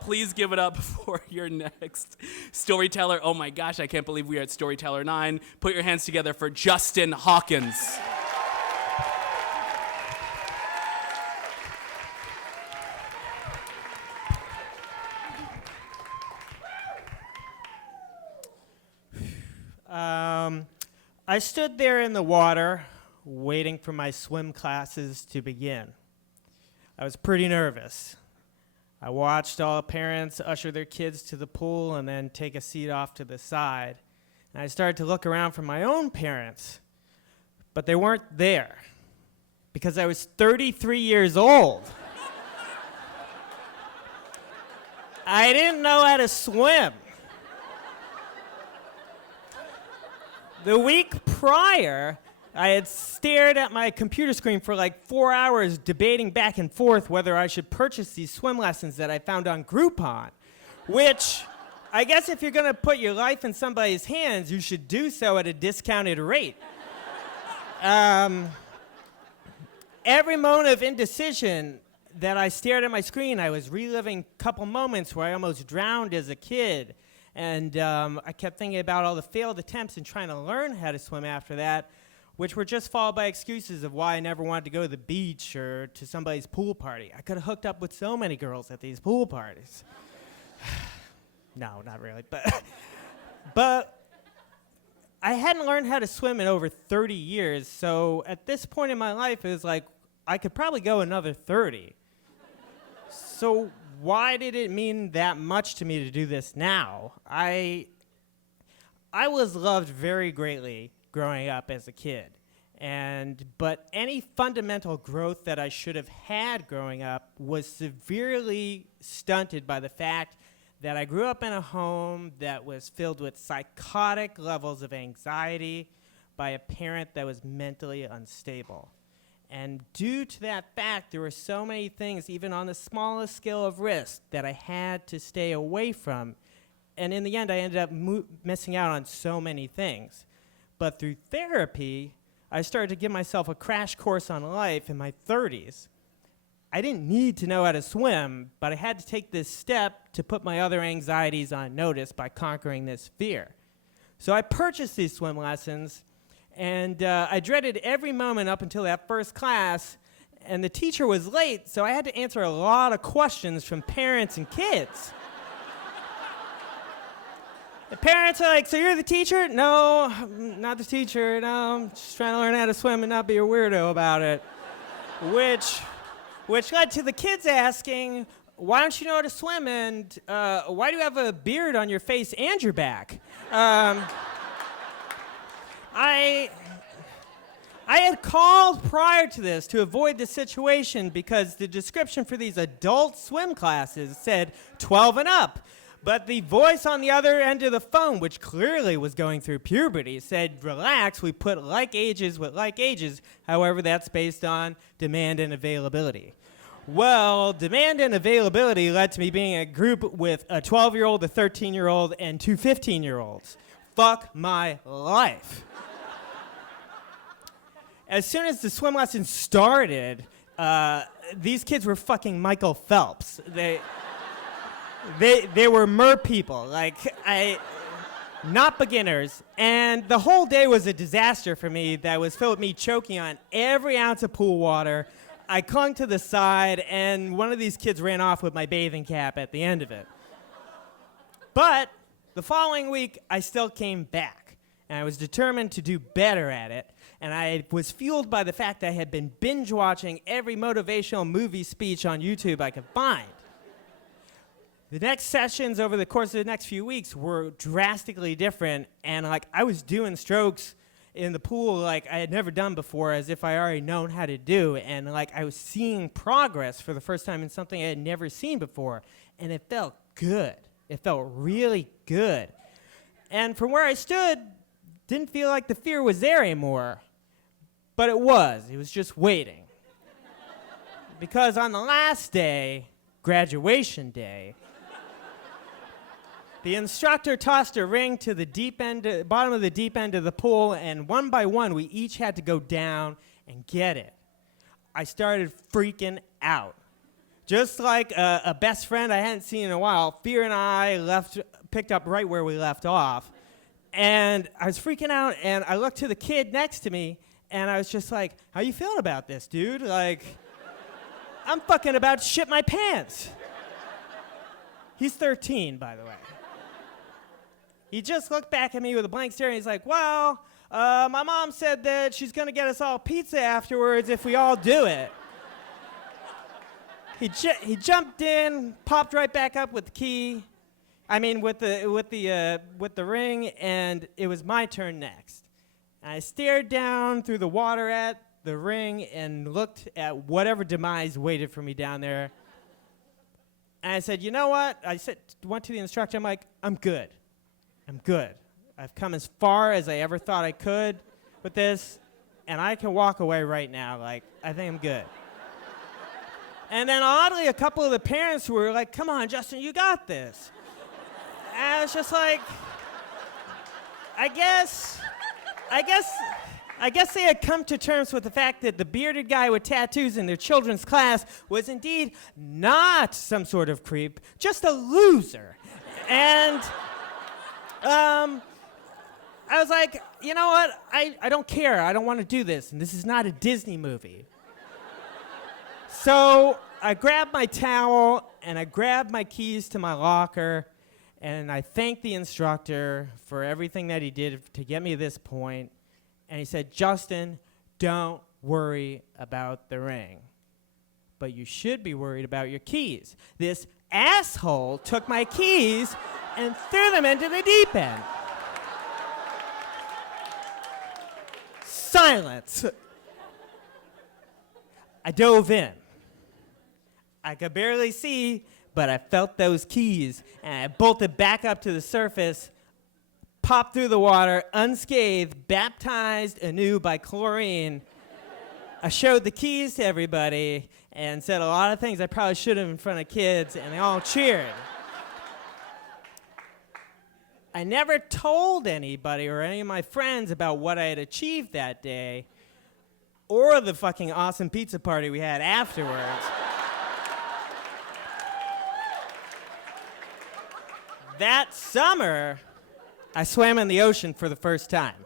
Please give it up for your next storyteller. Oh my gosh, I can't believe we are at Storyteller 9. Put your hands together for Justin Hawkins. I stood there in the water waiting for my swim classes to begin. I was pretty nervous. I watched all parents usher their kids to the pool and then take a seat off to the side. And I started to look around for my own parents, but they weren't there because I was 33 years old. I didn't know how to swim. The week prior, I had stared at my computer screen for like 4 hours debating back and forth whether I should purchase these swim lessons that I found on Groupon, which I guess if you're going to put your life in somebody's hands, you should do so at a discounted rate. Every moment of indecision that I stared at my screen, I was reliving a couple moments where I almost drowned as a kid. And I kept thinking about all the failed attempts and trying to learn how to swim after that, which were just followed by excuses of why I never wanted to go to the beach or to somebody's pool party. I could have hooked up with so many girls at these pool parties. No, not really, but I hadn't learned how to swim in over 30 years, so at this point in my life, it was like, I could probably go another 30. So why did it mean that much to me to do this now? I was loved very greatly growing up as a kid, but any fundamental growth that I should have had growing up was severely stunted by the fact that I grew up in a home that was filled with psychotic levels of anxiety by a parent that was mentally unstable. And due to that fact, there were so many things, even on the smallest scale of risk, that I had to stay away from. And in the end, I ended up missing out on so many things. But through therapy, I started to give myself a crash course on life in my 30s. I didn't need to know how to swim, but I had to take this step to put my other anxieties on notice by conquering this fear. So I purchased these swim lessons, and I dreaded every moment up until that first class, and the teacher was late, so I had to answer a lot of questions from parents and kids. The parents are like, so you're the teacher? No, I'm not the teacher. No, I'm just trying to learn how to swim and not be a weirdo about it. Which led to the kids asking, why don't you know how to swim, and why do you have a beard on your face and your back? I had called prior to this to avoid the situation because the description for these adult swim classes said 12 and up. But the voice on the other end of the phone, which clearly was going through puberty, said, relax, we put like ages with like ages. However, that's based on demand and availability. Well, demand and availability led to me being in a group with a 12-year-old, a 13-year-old, and two 15-year-olds. Fuck my life. As soon as the swim lesson started, these kids were fucking Michael Phelps. They were mer people, not beginners. And the whole day was a disaster for me that was filled with me choking on every ounce of pool water. I clung to the side, and one of these kids ran off with my bathing cap at the end of it. But the following week, I still came back, and I was determined to do better at it. And I was fueled by the fact that I had been binge-watching every motivational movie speech on YouTube I could find. The next sessions over the course of the next few weeks were drastically different, and I was doing strokes in the pool like I had never done before, as if I already known how to do, and I was seeing progress for the first time in something I had never seen before, and it felt good. It felt really good. And from where I stood, didn't feel like the fear was there anymore, but it was. It was just waiting. Because on the last day, graduation day, the instructor tossed a ring to the bottom of the deep end of the pool, and one by one, we each had to go down and get it. I started freaking out. Just like a best friend I hadn't seen in a while, Fear and I picked up right where we left off. And I was freaking out, and I looked to the kid next to me, and I was just like, how you feeling about this, dude? Like, I'm fucking about to shit my pants. He's 13, by the way. He just looked back at me with a blank stare, and he's like, well, my mom said that she's going to get us all pizza afterwards if we all do it. He jumped in, popped right back up with the key. I mean, with the ring, and it was my turn next. I stared down through the water at the ring and looked at whatever demise waited for me down there. And I said, you know what? Went to the instructor. I'm like, I'm good. I've come as far as I ever thought I could with this, and I can walk away right now. Like, I think I'm good. And then oddly, a couple of the parents were like, come on, Justin, you got this. And I was just like, I guess they had come to terms with the fact that the bearded guy with tattoos in their children's class was indeed not some sort of creep, just a loser. And I was like, you know what? I don't care. I don't want to do this. And this is not a Disney movie. So I grabbed my towel and I grabbed my keys to my locker, and I thanked the instructor for everything that he did to get me to this point. And he said, Justin, don't worry about the ring, but you should be worried about your keys. This asshole took my keys and threw them into the deep end. Silence. I dove in. I could barely see, but I felt those keys, and I bolted back up to the surface, popped through the water, unscathed, baptized anew by chlorine. I showed the keys to everybody and said a lot of things I probably should have in front of kids, and they all cheered. I never told anybody or any of my friends about what I had achieved that day or the fucking awesome pizza party we had afterwards. That summer, I swam in the ocean for the first time.